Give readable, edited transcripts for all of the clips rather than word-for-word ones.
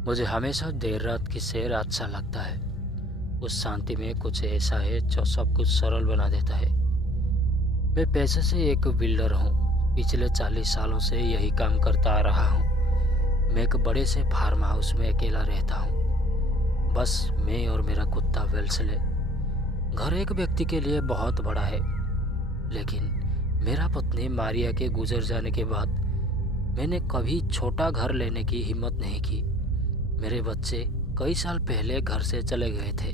मुझे हमेशा देर रात की सैर अच्छा लगता है। उस शांति में कुछ ऐसा है जो सब कुछ सरल बना देता है। मैं पेशे से एक बिल्डर हूँ। पिछले 40 सालों से यही काम करता आ रहा हूँ। मैं एक बड़े से फार्म हाउस में अकेला रहता हूँ। बस मैं और मेरा कुत्ता वेल्सले। घर एक व्यक्ति के लिए बहुत बड़ा है, लेकिन मेरा पत्नी मारिया के गुजर जाने के बाद मैंने कभी छोटा घर लेने की हिम्मत नहीं की। मेरे बच्चे कई साल पहले घर से चले गए थे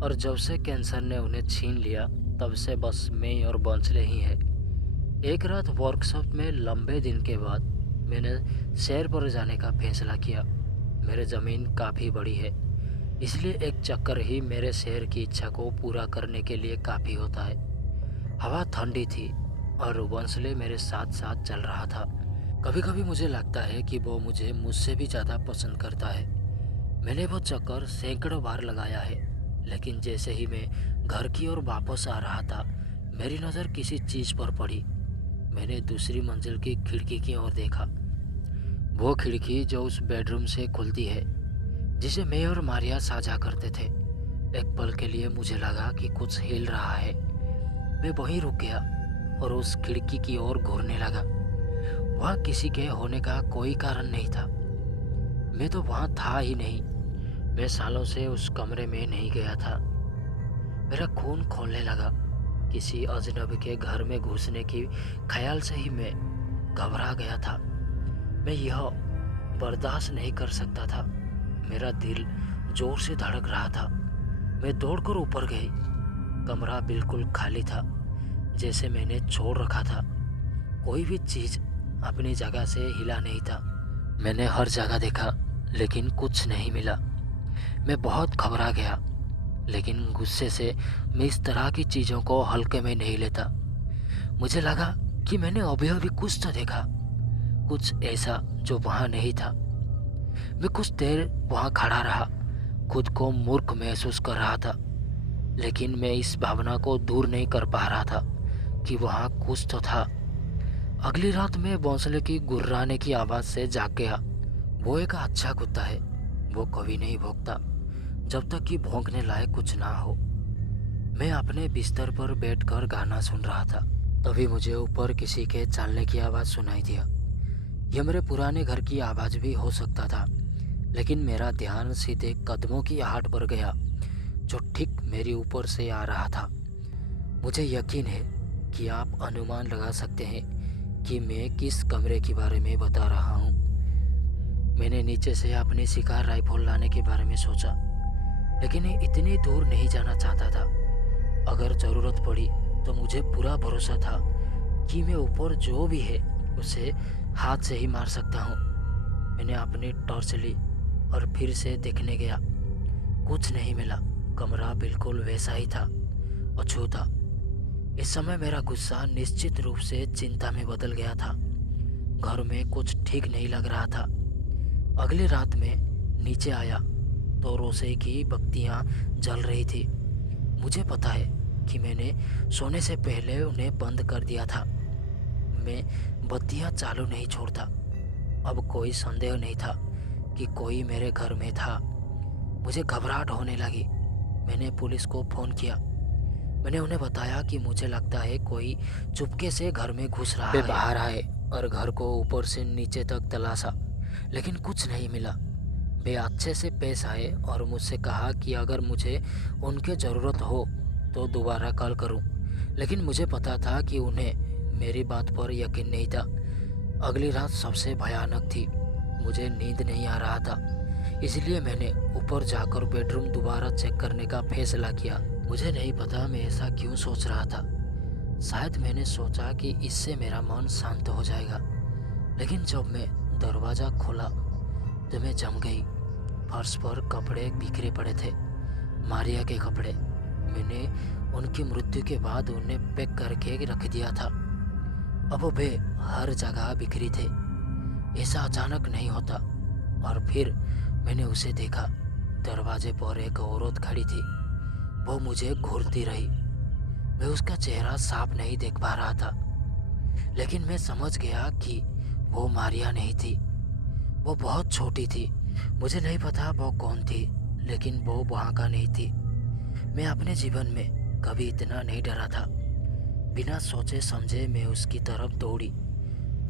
और जब से कैंसर ने उन्हें छीन लिया तब से बस मैं और बंसले ही हैं। एक रात वर्कशॉप में लंबे दिन के बाद मैंने सैर पर जाने का फैसला किया। मेरी ज़मीन काफ़ी बड़ी है, इसलिए एक चक्कर ही मेरे सैर की इच्छा को पूरा करने के लिए काफ़ी होता है। हवा ठंडी थी और बंसले मेरे साथ साथ चल रहा था। कभी कभी मुझे लगता है कि वो मुझे मुझसे भी ज़्यादा पसंद करता है। मैंने वो चक्कर सैकड़ों बार लगाया है, लेकिन जैसे ही मैं घर की ओर वापस आ रहा था, मेरी नज़र किसी चीज़ पर पड़ी। मैंने दूसरी मंजिल की खिड़की की ओर देखा। वो खिड़की जो उस बेडरूम से खुलती है जिसे मैं और मारिया साझा करते थे। एक पल के लिए मुझे लगा कि कुछ हिल रहा है। मैं वहीं रुक गया और उस खिड़की की ओर घूरने लगा। वहाँ किसी के होने का कोई कारण नहीं था। मैं तो वहाँ था ही नहीं। मैं सालों से उस कमरे में नहीं गया था। मेरा खून खौलने लगा। किसी अजनबी के घर में घुसने की ख्याल से ही मैं घबरा गया था। मैं यह बर्दाश्त नहीं कर सकता था। मेरा दिल जोर से धड़क रहा था। मैं दौड़कर ऊपर गई। कमरा बिल्कुल खाली था, जैसे मैंने छोड़ रखा था। कोई भी चीज़ अपनी जगह से हिला नहीं था। मैंने हर जगह देखा, लेकिन कुछ नहीं मिला। मैं बहुत घबरा गया, लेकिन गुस्से से मैं इस तरह की चीज़ों को हल्के में नहीं लेता। मुझे लगा कि मैंने अभी अभी कुछ तो देखा, कुछ ऐसा जो वहाँ नहीं था। मैं कुछ देर वहाँ खड़ा रहा, खुद को मूर्ख महसूस कर रहा था, लेकिन मैं इस भावना को दूर नहीं कर पा रहा था कि वहाँ कुछ तो था। अगली रात मैं भौंसले की गुर्राने की आवाज़ से जाग गया। वो एक अच्छा कुत्ता है। वो कभी नहीं भौंकता जब तक कि भौंकने लायक कुछ ना हो। मैं अपने बिस्तर पर बैठकर गाना सुन रहा था, तभी मुझे ऊपर किसी के चलने की आवाज़ सुनाई दिया। यह मेरे पुराने घर की आवाज़ भी हो सकता था, लेकिन मेरा ध्यान सीधे कदमों की आहट पर गया जो ठीक मेरे ऊपर से आ रहा था। मुझे यकीन है कि आप अनुमान लगा सकते हैं कि मैं किस कमरे के बारे में बता रहा हूँ। मैंने नीचे से अपनी शिकार राइफल लाने के बारे में सोचा, लेकिन इतनी दूर नहीं जाना चाहता था। अगर ज़रूरत पड़ी तो मुझे पूरा भरोसा था कि मैं ऊपर जो भी है उसे हाथ से ही मार सकता हूँ। मैंने अपनी टॉर्च ली और फिर से देखने गया। कुछ नहीं मिला। कमरा बिल्कुल वैसा ही था, अछूता। इस समय मेरा गुस्सा निश्चित रूप से चिंता में बदल गया था। घर में कुछ ठीक नहीं लग रहा था। अगली रात में नीचे आया तो रसोई की बत्तियां जल रही थी। मुझे पता है कि मैंने सोने से पहले उन्हें बंद कर दिया था। मैं बत्तियां चालू नहीं छोड़ता। अब कोई संदेह नहीं था कि कोई मेरे घर में था। मुझे घबराहट होने लगी। मैंने पुलिस को फ़ोन किया। मैंने उन्हें बताया कि मुझे लगता है कोई चुपके से घर में घुस रहा है। वे बाहर आए और घर को ऊपर से नीचे तक तलाशा, लेकिन कुछ नहीं मिला। वे अच्छे से पेश आए और मुझसे कहा कि अगर मुझे उनकी ज़रूरत हो तो दोबारा कॉल करूं, लेकिन मुझे पता था कि उन्हें मेरी बात पर यकीन नहीं था। अगली रात सबसे भयानक थी। मुझे नींद नहीं आ रहा था, इसलिए मैंने ऊपर जाकर बेडरूम दोबारा चेक करने का फैसला किया। मुझे नहीं पता मैं ऐसा क्यों सोच रहा था। शायद मैंने सोचा कि इससे मेरा मन शांत हो जाएगा, लेकिन जब मैं दरवाज़ा खोला तो मैं जम गई। फर्श पर कपड़े बिखरे पड़े थे, मारिया के कपड़े। मैंने उनकी मृत्यु के बाद उन्हें पैक करके रख दिया था। अब वे हर जगह बिखरी थे। ऐसा अचानक नहीं होता। और फिर मैंने उसे देखा। दरवाजे पर एक औरत खड़ी थी। वो मुझे घूरती रही। मैं उसका चेहरा साफ नहीं देख पा रहा था, लेकिन मैं समझ गया कि वो मारिया नहीं थी। वो बहुत छोटी थी। मुझे नहीं पता वो कौन थी, लेकिन वो वहाँ का नहीं थी। मैं अपने जीवन में कभी इतना नहीं डरा था। बिना सोचे समझे मैं उसकी तरफ दौड़ी।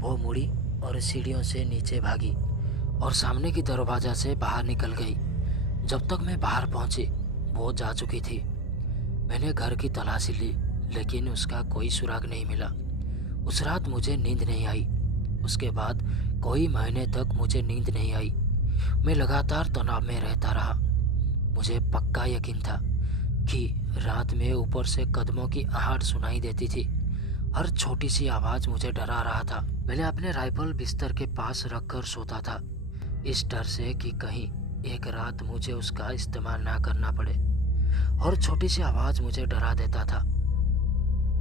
वो मुड़ी और सीढ़ियों से नीचे भागी और सामने की दरवाजा से बाहर निकल गई। जब तक मैं बाहर पहुंची, वो जा चुकी थी। मैंने घर की तलाशी ली, लेकिन उसका कोई सुराग नहीं मिला। उस रात मुझे नींद नहीं आई। उसके बाद कई महीने तक मुझे नींद नहीं आई। मैं लगातार तनाव में रहता रहा। मुझे पक्का यकीन था कि रात में ऊपर से कदमों की आहट सुनाई देती थी। हर छोटी सी आवाज़ मुझे डरा रहा था। मैंने अपने राइफल बिस्तर के पास रखकर सोता था, इस डर से कि कहीं एक रात मुझे उसका इस्तेमाल ना करना पड़े। और छोटी सी आवाज़ मुझे डरा देता था।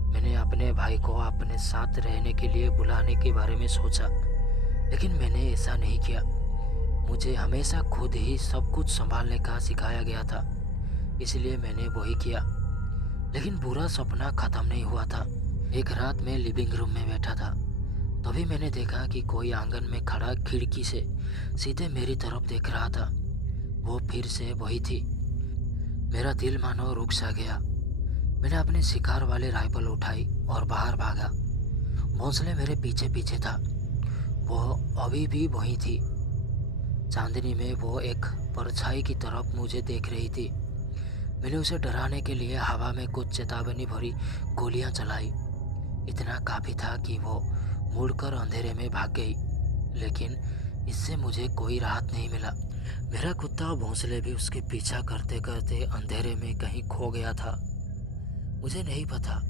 मैंने अपने भाई को अपने साथ रहने के लिए बुलाने के बारे में सोचा, लेकिन मैंने ऐसा नहीं किया। मुझे हमेशा खुद ही सब कुछ संभालने का सिखाया गया था, इसलिए मैंने वही किया। लेकिन बुरा सपना ख़त्म नहीं हुआ था। एक रात मैं लिविंग रूम में बैठा था, तभी मैंने देखा कि कोई आंगन में खड़ा खिड़की से सीधे मेरी तरफ देख रहा था। वो फिर से वही थी। मेरा दिल मानो रुक सा गया। मैंने अपनी शिकार वाली राइफल उठाई और बाहर भागा। भोंसले मेरे पीछे पीछे था। वो अभी भी वही थी। चांदनी में वो एक परछाई की तरफ मुझे देख रही थी। मैंने उसे डराने के लिए हवा में कुछ चेतावनी भरी गोलियां चलाई। इतना काफ़ी था कि वो मुड़कर अंधेरे में भाग गई, लेकिन इससे मुझे कोई राहत नहीं मिला। मेरा कुत्ता भोंसले भी उसके पीछा करते करते अंधेरे में कहीं खो गया था। मुझे नहीं पता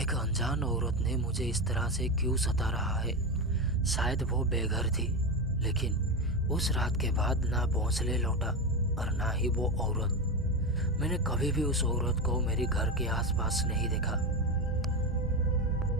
एक अनजान औरत ने मुझे इस तरह से क्यों सता रहा है। शायद वो बेघर थी, लेकिन उस रात के बाद ना भोंसले लौटा और ना ही वो औरत। मैंने कभी भी उस औरत को मेरे घर के आसपास नहीं देखा।